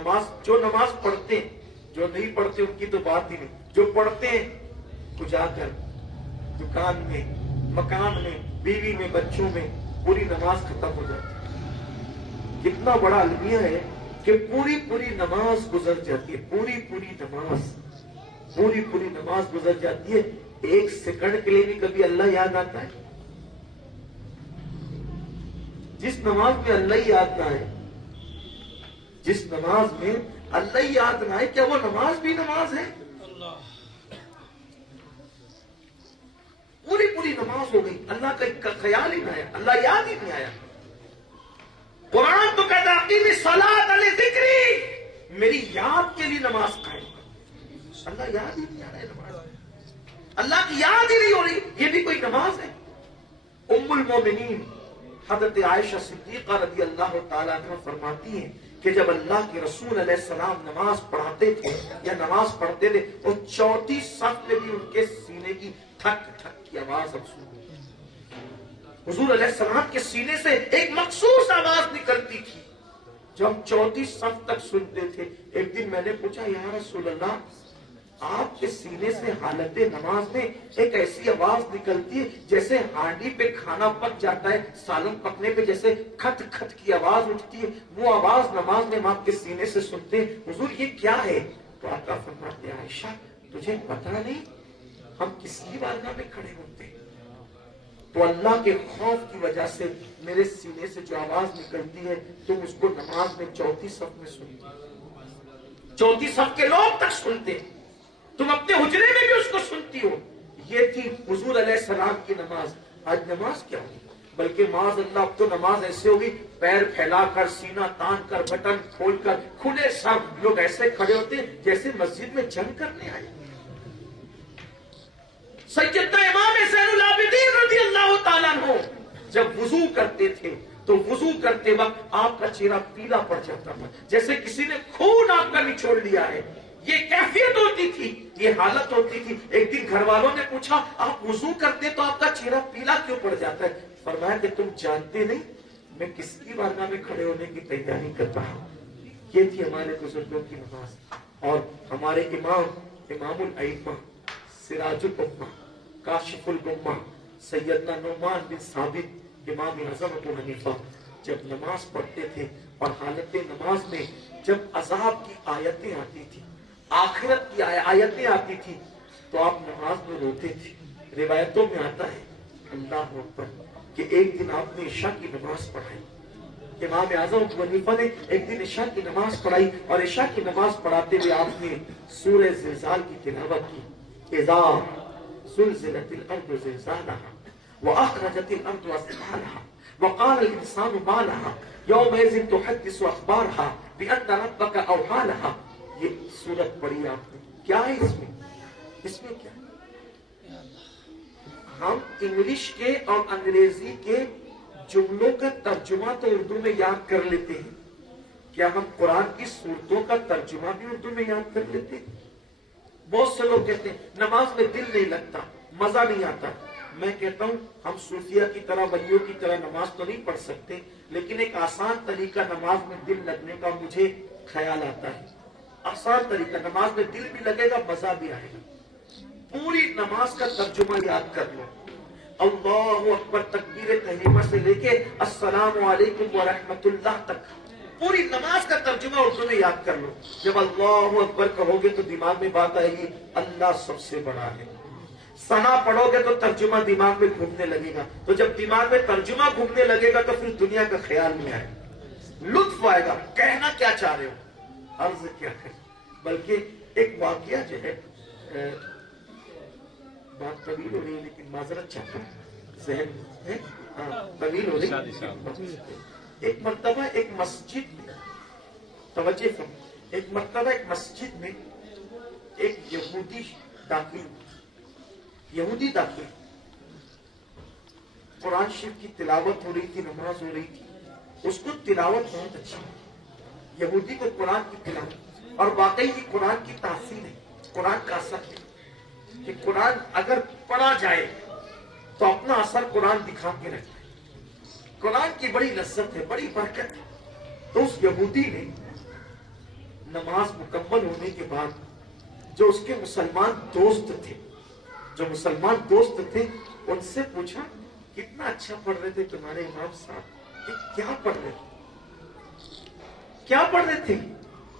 जो नमाज पढ़ते हैं, जो नहीं पढ़ते उनकी तो बात ही नहीं, जो पढ़ते हैं तो जाकर दुकान में, मकान में, बीवी में, बच्चों में पूरी नमाज खत्म हो जाती है। कितना बड़ा अलमिया है कि पूरी पूरी नमाज गुजर जाती है, पूरी पूरी नमाज गुजर जाती है। एक सेकंड के लिए भी कभी अल्लाह याद आता है? जिस नमाज में अल्लाह याद ना आए, जिस नमाज में अल्लाह याद ना आए, क्या वो नमाज भी नमाज है? पूरी पूरी नमाज हो गई, अल्लाह का ख्याल ही ना आया, अल्लाह याद ही नहीं आया। कुरान तो कहता है सलात अली जिक्री, मेरी याद के लिए नमाज कायम कर। अल्लाह याद ही नहीं आ रहा है, नमाज अल्लाह की याद ही नहीं हो रही, ये भी कोई नमाज है? उम्मुल मोमिनीन हज़रत आयशा सिद्दीक़ा रज़ी अल्लाह ताला अन्हा फरमाती हैं कि जब अल्लाह के रसूल अलैहिस्सलाम नमाज पढ़ाते थे या नमाज पढ़ते थे, तो चौथी सफ में भी उनके सीने की ठक ठक की आवाज हम सुनते थे। हुजूर अलैहिस्सलाम के सीने से एक मखसूस आवाज निकलती थी जो हम चौथी सफ तक सुनते थे। एक दिन मैंने पूछा, या रसूल अल्लाह, आपके सीने से हालते नमाज में एक ऐसी आवाज निकलती है जैसे हांडी पे खाना पक जाता है, सालन पकने पे जैसे खट खट की आवाज उठती है, वो आवाज नमाज में हम आपके सीने से सुनते हैं, हुजूर ये क्या है? तो आका फरमाते हैं, आयशा तुझे पता नहीं हम किसकी बारगाह में खड़े होते हैं? तो अल्लाह के खौफ की वजह से मेरे सीने से जो आवाज निकलती है तुम उसको नमाज में चौथी सफ में सुनते हो, चौथी सफ के लोग तक सुनते हैं, तुम अपने हुजरे में भी उसको सुनती हो। ये थी हुजूर अलैहिस्सलाम की नमाज। आज नमाज क्या होगी? बल्कि माज़ अल्लाह अब तो नमाज ऐसे होगी, पैर फैलाकर, सीना तान कर, बटन खोलकर, खुले सब लोग ऐसे खड़े होते हैं जैसे मस्जिद में जंग करने आए। सैयदना इमाम ज़ैनुल आबिदीन रज़ियल्लाहु ताला अन्हु जब वुजू करते थे तो वुजू करते वक्त आपका चेहरा पीला पड़ जाता था, जैसे किसी ने खून आपका निचोड़ लिया है। ये कैफियत होती थी, ये हालत होती थी। एक दिन घर वालों ने पूछा, आप वुजू करते तो आपका चेहरा पीला क्यों पड़ जाता है? फरमाया कि तुम जानते नहीं मैं किसकी बारगाह में खड़े होने की तैयारी कर रहा हूं। ये थी हमारे बुजुर्गों की नमाज। और हमारे इमामुल अइम्मा, सिराजुल उम्मा, काशिफुल गुम्मा, सैयदना नुमान बिन साबित, इमाम आज़म अबू हनीफा जब नमाज पढ़ते थे और हालत नमाज में जब अजाब की आयतें आती थी, आखिरत की आयतें आती थी, तो आप नमाज में रोते थे। रिवायतों में आता है अल्लाह अकबर कि एक दिन आपने इशा की नमाज पढ़ाई। इमाम आज़म अबू हनीफा ने एक दिन इशा की नमाज पढ़ाई और इशा की नमाज पढ़ाते हुए आपने सूरह ज़िलज़ाल की तिलावत की। इज़ा ज़ुलज़िलतिल अर्ज़ु ज़िलज़ालहा व अख़रजतिल अर्ज़ु असक़ालहा व क़ालल इंसानु मा लहा यौमइज़िन तुहद्दिसु अख़बारहा बिअन्ना रब्बका अवहा लहा। ये सूरत पढ़ी आपने, क्या है इसमें क्या है? हम इंग्लिश के और अंग्रेजी के जुमलों का तर्जुमा तो उर्दू में याद कर लेते हैं, क्या हम कुरान की सूरतों का तर्जुमा भी उर्दू में याद कर लेते हैं? बहुत से लोग कहते हैं नमाज में दिल नहीं लगता, मजा नहीं आता। मैं कहता हूं हम सूफिया की तरह, वलियों की तरह नमाज तो नहीं पढ़ सकते, लेकिन एक आसान तरीका नमाज में दिल लगने का मुझे ख्याल आता है। आसान तरीका, नमाज में दिल भी लगेगा, मजा भी आएगा। पूरी नमाज का तर्जुमा याद कर लो, अल्लाहु अकबर तकबीर तहरीमा से लेके अस्सलामु अलैकुम व रहमतुल्लाह तक पूरी नमाज का तर्जुमा उर्दू में याद कर लो। जब अल्लाहु अकबर कहोगे तो दिमाग में बात आएगी अल्लाह सबसे बड़ा है। सना पढ़ोगे तो तर्जुमा दिमाग में घूमने लगेगा, तो जब दिमाग में तर्जुमा घूमने लगेगा तो फिर दुनिया का ख्याल नहीं आएगा, लुत्फ आएगा, कहना क्या चाह रहे हो, अर्ज क्या है। बल्कि एक वाकया जो है, बात तवील हो रही है लेकिन माजरत चाहता हूं, जहन है तवील हो रही है। एक मर्तबा एक मस्जिद में, तवज्जो फरमाइए, एक मर्तबा एक मस्जिद में एक यहूदी दाखिल, कुरान शरीफ की तिलावत हो रही थी, नमाज हो रही थी, उसको तिलावत बहुत अच्छी, यहूदी को कुरान की तिलावत, और वाकई की कुरान की तासीर है, कुरान का असर है कि कुरान अगर पढ़ा जाए तो अपना असर कुरान दिखा के रखता है। कुरान की बड़ी लज्जत है, बड़ी बरकत है। तो उस यहूदी ने नमाज मुकम्मल होने के बाद जो उसके मुसलमान दोस्त थे, उनसे पूछा कितना अच्छा पढ़ रहे थे तुम्हारे इमाम साहब, कि क्या पढ़ रहे थे?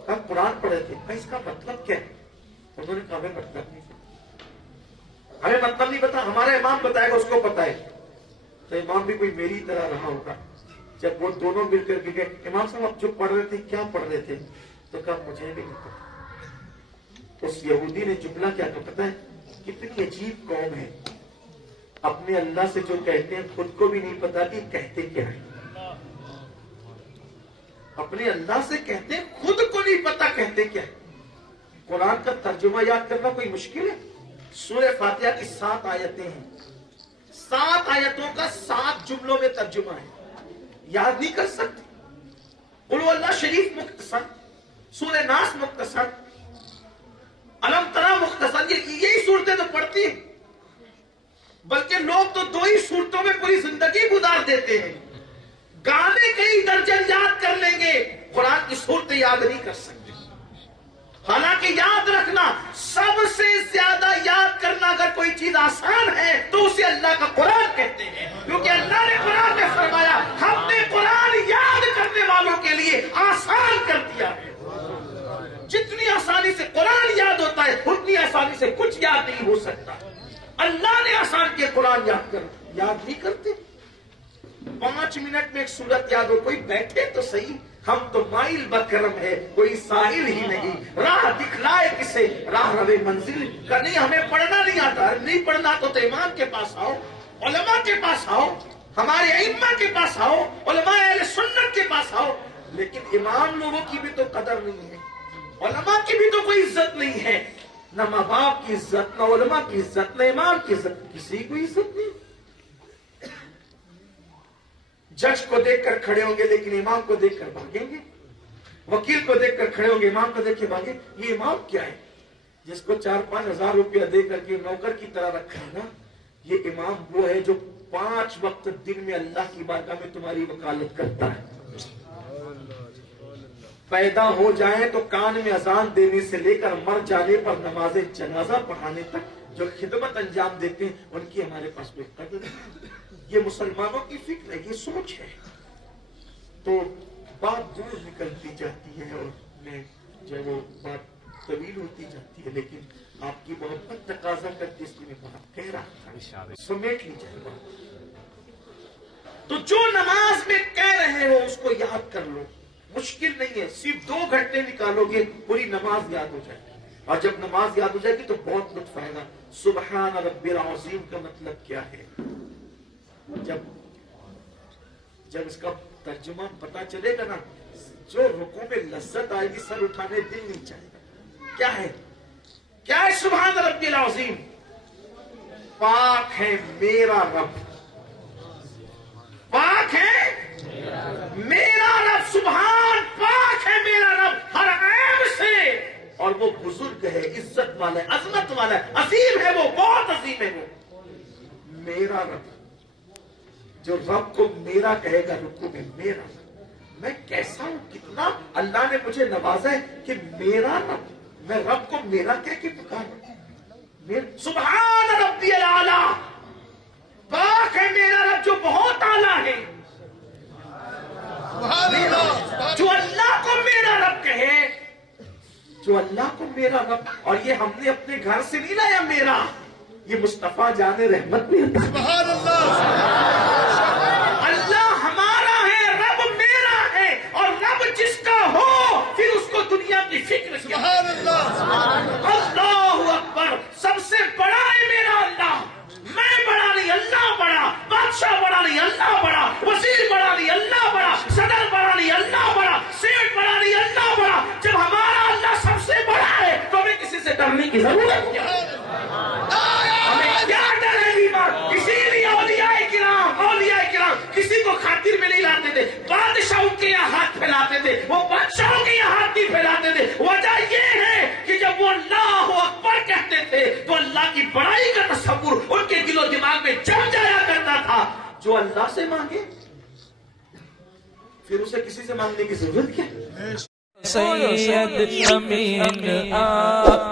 कहा कुरान पढ़ रहे थे। भाई इसका मतलब क्या है? उन्होंने कहा हमें मतलब नहीं पता, हमारा इमाम बताएगा, उसको पता है। तो इमाम भी कोई मेरी तरह रहा होगा। जब वो दोनों मिलकर के गए, इमाम साहब आप जो पढ़ रहे थे क्या पढ़ रहे थे? तो कहा मुझे भी नहीं पता। उस यहूदी ने जुमला क्या कहा पता है? कितनी अजीब कौम है, अपने अल्लाह से जो कहते हैं खुद को भी नहीं पता कि कहते क्या है। अपने अल्लाह से कहते हैं, खुद को नहीं पता कहते क्या है। कुरान का तर्जुमा याद करना कोई मुश्किल है? सूरह फातिहा की 7 आयतें हैं, 7 आयतों का 7 जुमलों में तर्जुमा है, याद नहीं कर सकते। कुल अल्लाह शरीफ मुख्तसर, सूरह नास मुख्तसर, अलम तरा मुख्तसर, यही सूरतें तो पढ़ती हैं। बल्कि लोग तो 2 ही सूरतों में पूरी जिंदगी गुजार देते हैं। गाने कई दर्जन याद कर लेंगे, कुरान की सूरतें याद नहीं कर सकते। हालांकि याद रखना, सबसे ज्यादा याद करना अगर कोई चीज आसान है तो उसे अल्लाह का कुरान कहते हैं, क्योंकि अल्लाह ने कुरान में फरमाया हमने कुरान याद करने वालों के लिए आसान कर दिया है। जितनी आसानी से कुरान याद होता है उतनी आसानी से कुछ याद नहीं हो सकता। अल्लाह ने आसान किया कुरान याद नहीं करते। 5 मिनट में एक सूरत याद हो, कोई बैठे तो सही, हम तो माइल बकरम है, कोई साहिल ही नहीं, राह दिखलाए किसे, राह रवे मंजिल का नहीं। हमें पढ़ना नहीं आता, नहीं पढ़ना तो इमाम के पास आओ, उलमा के पास आओ, हमारे इम्मा के पास आओ, उलमा अहले सुन्नत के पास आओ। लेकिन इमाम लोगों की भी तो कदर नहीं है, उलमा की भी तो कोई इज्जत नहीं है। न माँ बाप की इज्जत, न उलमा की इज्जत, न इमाम की इज्जत, किसी को इज्जत नहीं। जज को देखकर खड़े होंगे लेकिन इमाम को देखकर भागेंगे, वकील को देखकर खड़े होंगे, इमाम को देख के भागे। ये इमाम क्या है जिसको 4-5 हजार रुपया दे करके नौकर की तरह रखा है ना? ये इमाम वो है जो 5 वक्त दिन में अल्लाह की बारगाह में तुम्हारी वकालत करता है। पैदा हो जाए तो कान में अजान देने से लेकर मर जाने पर नमाज़े जनाजा पढ़ाने तक जो खिदमत अंजाम देते हैं उनकी हमारे पास कोई कदर नहीं। ये मुसलमानों की फिक्र है, ये सोच है। तो बात दूर निकलती जाती है और जब वो बात तवील होती जाती है, लेकिन आपकी मोहब्बत तकाजा करती, इसलिए मैं बात कह रहा था, समेट लीजिए बात। तो जो नमाज में कह रहे हो उसको याद कर लो, मुश्किल नहीं है। सिर्फ 2 घंटे निकालोगे पूरी नमाज याद हो जाएगी। और जब नमाज याद हो जाएगी तो बहुत लुत्फ आएगा। सुबहान रब्बिल अज़ीम का मतलब क्या है? जब इसका तर्जुमा पता चलेगा ना, जो रुकू में लज्जत आएगी, सर उठाने दिल नहीं चाहेगा। क्या है सुबहान रब्बिल अज़ीम? पाक है मेरा रब, पाक है मेरा रब, सुबहान, पाक है मेरा रब हर ऐब से। और वो बुजुर्ग है, इज्जत वाला है, अजमत वाला है, अजीम है, वो बहुत अजीम है। वो मेरा रब, जो रब को मेरा कहेगा रुकू में, मेरा मैं कैसा हूं, कितना अल्लाह ने मुझे नवाजा है कि मेरा रब, मैं रब को मेरा कह के पुकारूं। सुभान रब्बियल आला, पाक है मेरा रब जो बहुत आला है। जो अल्लाह को मेरा रब कहे, जो अल्लाह को मेरा रब, और ये हमने अपने घर से नहीं लाया मेरा, ये मुस्तफा जाने रहमत में अल्लाह हमारा है, रब मेरा है। और रब जिसका हो फिर उसको दुनिया की फिक्र। अल्लाहु अकबर, सबसे बड़ा है मेरा अल्लाह। मैं बड़ा नहीं, अल्लाह बड़ा। बादशाह बड़ा नहीं, अल्लाह बड़ा। वजीर बड़ा नहीं, अल्लाह बड़ा। सदर बड़ा नहीं, अल्लाह बड़ा। सेठ बड़ा नहीं, अल्लाह बड़ा। जब हमारा अल्लाह सबसे बड़ा है तो हमें किसी से डरने की जरूरत क्या है? हमें क्या डरेगी बात? इसीलिए औलियाए किराम किसी को खातिर में नहीं लाते थे। बादशाहों के यहाँ हाथ फैलाते थे, वो बादशाहों के यहाँ हाथ नहीं फैलाते थे। वजह ये है कि जब वो अल्लाहु अकबर कहते थे तो अल्लाह की बड़ाई का तसव्वुर उनके दिलो दिमाग में जम जाया करता था। जो अल्लाह से मांगे फिर उसे किसी से मांगने की जरूरत क्या? سید امین آقا